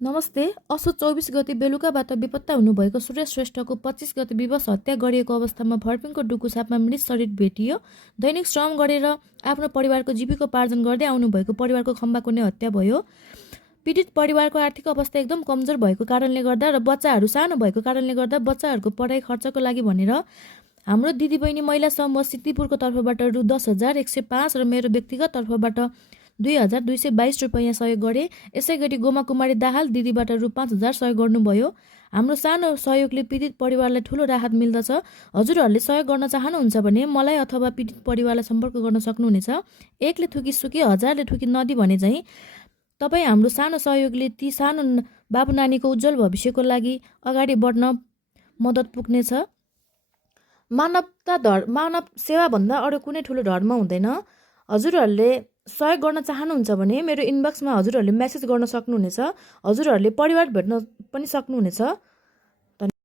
नमस्ते। असोज 24 गते बेलुकाबाट बेपत्ता हुनुभएको सुरेश श्रेष्ठको 25 गते विवश हत्या गरिएको अवस्थामा फर्पिङको डुकुसापमा मृत शरीर भेटियो। दैनिक श्रम गरेर आफ्नो परिवारको जीविकोपार्जन गर्दै आउनुभएको परिवारको खम्बाको नै हत्या भयो। पीडित परिवारको आर्थिक अवस्था एकदम कमजोर भएको कारणले गर्दा र बच्चाहरू सानो भएको कारणले गर्दा बच्चाहरूको पढाइ खर्चको लागि भनेर हाम्रो दिदीबहिनी महिला समूह सिद्धिपुरको तर्फबाट रु 10,105 र मेरो व्यक्तिगत तर्फबाट 2,222 रुपैयाँ सहयोग गरे। यसै गरी गोमा कुमारी दाहाल दिदीबाट रु 5,000 सहयोग गर्नुभयो। हाम्रो सानो सहयोगले पीडित परिवारलाई ठुलो राहत मिल्दछ। हजुरहरूले सहयोग गर्न चाहनुहुन्छ भने मलाई अथवा पीडित परिवारलाई सम्पर्क गर्न सक्नुहुनेछ। एकले थुकी सुकी हजारले थुकी नदी भने चाहिँ तपाईँ हाम्रो सानो सहयोगले ती सानो बाबु नानीको उज्जवल भविष्यको लागि अगाडि बढ्न मद्दत पुग्नेछ। मानव सेवाभन्दा अरू कुनै ठुलो धर्म हुँदैन। हजुरहरूले सहयोग गर्न चाहनुहुन्छ भने मेरो इनबक्समा हजुरहरूले मेसेज गर्न सक्नुहुनेछ। हजुरहरूले परिवार भेट्न पनि सक्नुहुनेछ।